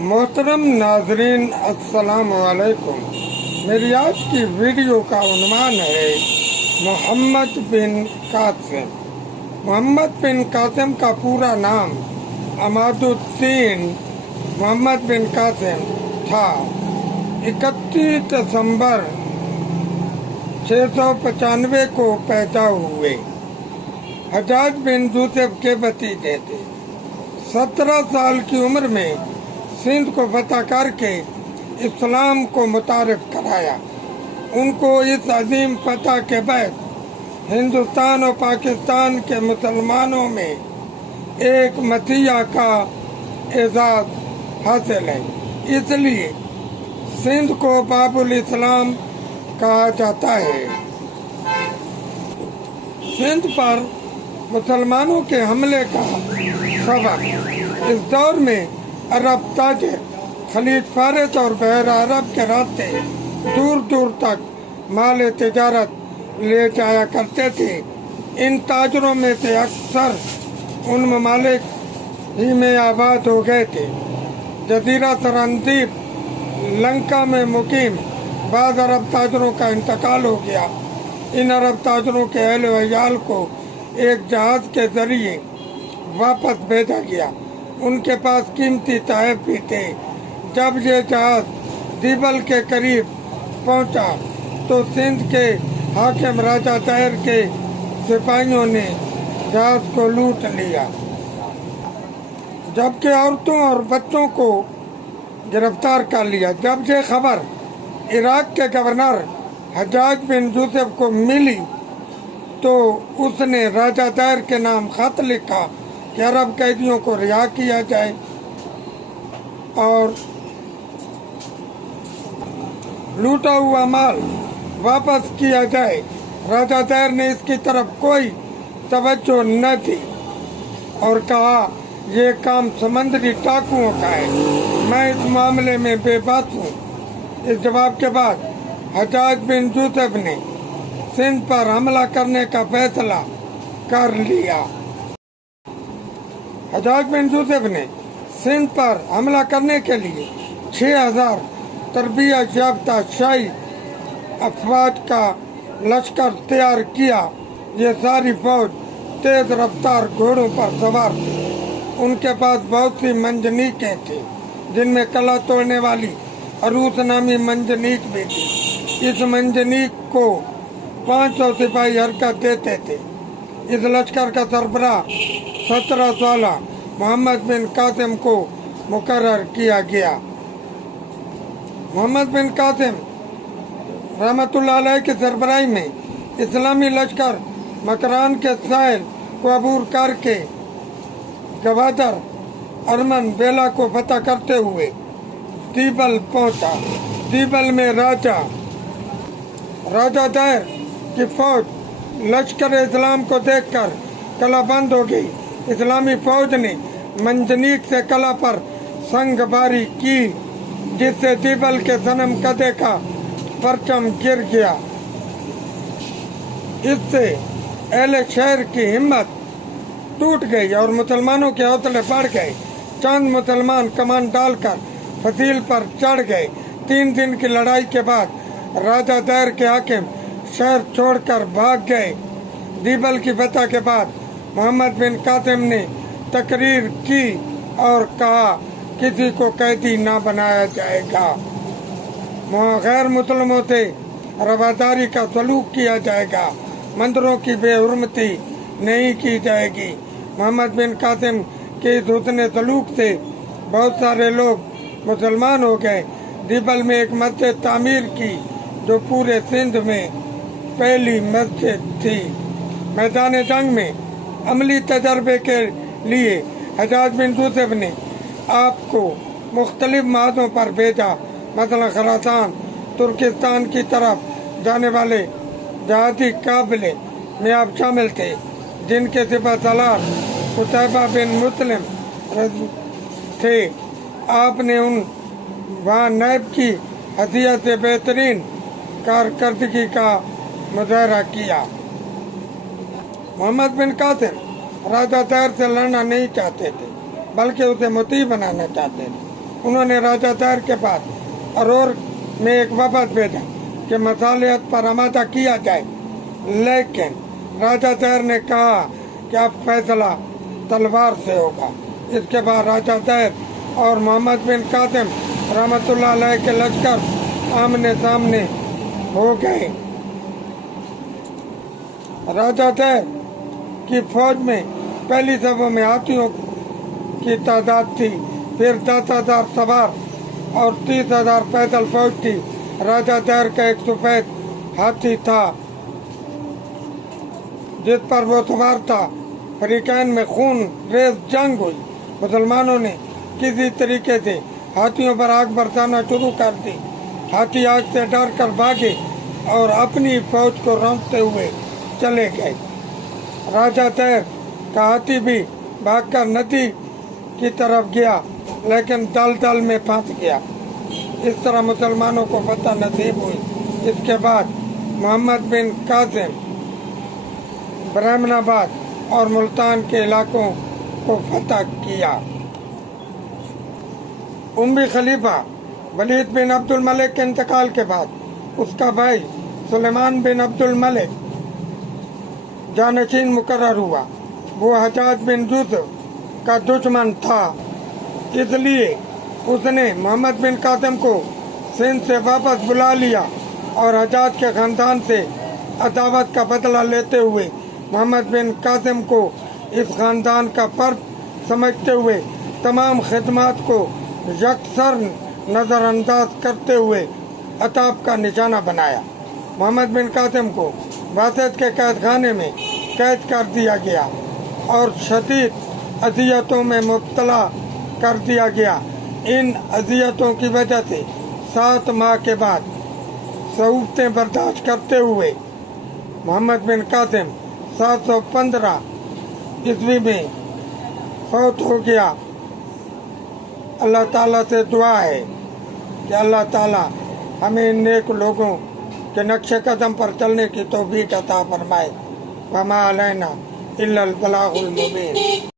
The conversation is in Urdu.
محترم ناظرین السلام علیکم۔ میری آج کی ویڈیو کا عنوان ہے محمد بن قاسم۔ محمد بن قاسم کا پورا نام عماد الدین محمد بن قاسم تھا۔ 31 دسمبر 695 کو پیدا ہوئے۔ حجاج بن یوسف کے بھتیجے تھے۔ 17 سال کی عمر میں سندھ کو فتح کر کے اسلام کو متعارف کرایا۔ ان کو اس عظیم فتح کے بعد ہندوستان اور پاکستان کے مسلمانوں میں ایک مدیح کا اعزاز حاصل ہے، اس لیے سندھ کو باب الاسلام کہا جاتا ہے۔ سندھ پر مسلمانوں کے حملے کا سبب اس دور میں عرب تاجر خلیج فارس اور بحر عرب کے راستے دور دور تک مال تجارت لے جایا کرتے تھے۔ ان تاجروں میں سے اکثر ان ممالک ہی میں آباد ہو گئے تھے۔ جزیرہ سرندیپ لنکا میں مقیم بعض عرب تاجروں کا انتقال ہو گیا۔ ان عرب تاجروں کے اہل و عیال کو ایک جہاز کے ذریعے واپس بھیجا گیا۔ ان کے پاس قیمتی تحائف بھی تھے۔ جب یہ جہاز دیبل کے قریب پہنچا تو سندھ کے حاکم راجہ طاہر کے سپاہیوں نے جہاز کو لوٹ لیا، جبکہ عورتوں اور بچوں کو گرفتار کر لیا۔ جب یہ خبر عراق کے گورنر حجاج بن یوسف کو ملی تو اس نے راجہ طاہر کے نام خط لکھا کہ عرب قیدیوں کو رہا کیا جائے اور لوٹا ہوا مال واپس کیا جائے۔ راجہ طاہر نے اس کی طرف کوئی توجہ نہ دی اور کہا یہ کام سمندری ڈاکوؤں کا ہے، میں اس معاملے میں بے بس ہوں۔ اس جواب کے بعد حجاج بن یوسف نے سندھ پر حملہ کرنے کا فیصلہ کر لیا۔ حجاج بن یوسف نے سندھ پر حملہ کرنے کے لیے 6000 تربیت یافتہ شاہی افواج کا لشکر تیار کیا۔ یہ ساری فوج تیز رفتار گھوڑوں پر سوار تھی۔ ان کے پاس بہت سی منجنیقیں تھیں، جن میں کلا توڑنے والی عروس نامی منجنیق بھی تھی۔ اس منجنیق کو 500 سپاہی حرکت دیتے تھے۔ اس لشکر کا سربراہ 17 سالہ محمد بن قاسم کو مقرر کیا گیا۔ محمد بن قاسم رحمۃ اللہ علیہ کی سربراہی میں اسلامی لشکر مکران کے ساحل کو عبور کر کے گوادر ارمن بیلا کو فتح کرتے ہوئے دیبل پہنچا۔ دیبل میں راجہ طاہر کی فوج لشکر اسلام کو دیکھ کر کلا بند ہو گئی۔ اسلامی فوج نے منجنیق سے کلا پر سنگ باری کی، جس سے دیبل کے صنم کدے کا پرچم گر گیا۔ اس سے اہل شہر کی ہمت ٹوٹ گئی اور مسلمانوں کے حوصلے بڑھ گئے۔ چند مسلمان کمان ڈال کر فصیل پر چڑھ گئے۔ 3 دن کی لڑائی کے بعد راجہ طاہر کے حاکم شہر چھوڑ کر بھاگ گئے۔ دیبل کی فتح کے بعد محمد بن قاسم نے تقریر کی اور کہا کسی کو قیدی نہ بنایا جائے گا، غیر مسلموں سے رواداری کا سلوک کیا جائے گا، مندروں کی بے حرمتی نہیں کی جائے گی۔ محمد بن قاسم کے اس حسن سلوک سے بہت سارے لوگ مسلمان ہو گئے۔ دیبل میں ایک مسجد تعمیر کی جو پورے سندھ میں پہلی مسجد تھی۔ میدان جنگ میں عملی تجربے کے لیے حجاج بن یوسف نے آپ کو مختلف محاذوں پر بھیجا، مثلا خراسان ترکستان کی طرف جانے والے جہازی قافلے میں آپ شامل تھے، جن کے سپہ سالار قتیبہ بن مسلم تھے۔ آپ نے وہاں نائب کی حیثیت سے بہترین کارکردگی کا مظاہرہ کیا۔ محمد بن قاسم راجہ طاہر سے لڑنا نہیں چاہتے تھے، بلکہ اسے مطیع بنانا چاہتے تھے۔ انہوں نے راجہ طاہر کے پاس ارور میں ایک وفد بھیجا کہ مصالحت پر آمادہ کیا جائے، لیکن راجہ طاہر نے کہا کہ اب فیصلہ تلوار سے ہوگا۔ اس کے بعد راجہ طاہر اور محمد بن قاسم رحمۃ اللہ علیہ کے لشکر آمنے سامنے ہو گئے۔ راجہ طاہر کی فوج میں پہلی صفوں میں ہاتھیوں کی تعداد تھی، پھر 10,000 سوار اور 30,000 پیدل فوج تھی۔ راجہ طاہر کا ایک سفید ہاتھی تھا جس پر وہ سوار تھا۔ فریقین میں خون ریز جنگ ہوئی۔ مسلمانوں نے کسی طریقے سے ہاتھیوں پر آگ برسانا شروع کر دی۔ ہاتھی آگ سے ڈر کر بھاگے اور اپنی فوج کو رونقتے ہوئے چلے گئے۔ راجہ طاہر کا ہاتھی بھی بھاگ کر ندی کی طرف گیا، لیکن دلدل میں پھنس گیا۔ اس طرح مسلمانوں کو فتح نصیب ہوئی۔ اس کے بعد محمد بن قاسم برہمن آباد اور ملتان کے علاقوں کو فتح کیا۔ اموی خلیفہ ولید بن عبد الملک کے انتقال کے بعد اس کا بھائی سلیمان بن عبد الملک جانشین مقرر ہوا۔ وہ حجاج بن یوسف کا دشمن تھا، اس لیے اس نے محمد بن قاسم کو سندھ سے واپس بلا لیا اور حجاج کے خاندان سے عداوت کا بدلہ لیتے ہوئے محمد بن قاسم کو اس خاندان کا فرد سمجھتے ہوئے تمام خدمات کو یکسر نظر انداز کرتے ہوئے عذاب کا نشانہ بنایا۔ محمد بن قاسم کو واسط کے قید خانے میں قید کر دیا گیا اور شدید اذیتوں میں مبتلا کر دیا گیا۔ ان اذیتوں کی وجہ سے 7 ماہ کے بعد صعوبتیں برداشت کرتے ہوئے محمد بن قاسم 715 عیسوی میں فوت ہو گیا۔ اللہ تعالیٰ سے دعا ہے کہ اللہ تعالیٰ ہمیں ان نیک لوگوں کے نقش قدم پر چلنے کی توفیق عطا فرمائے۔ وما علینا الا البلاغ المبین۔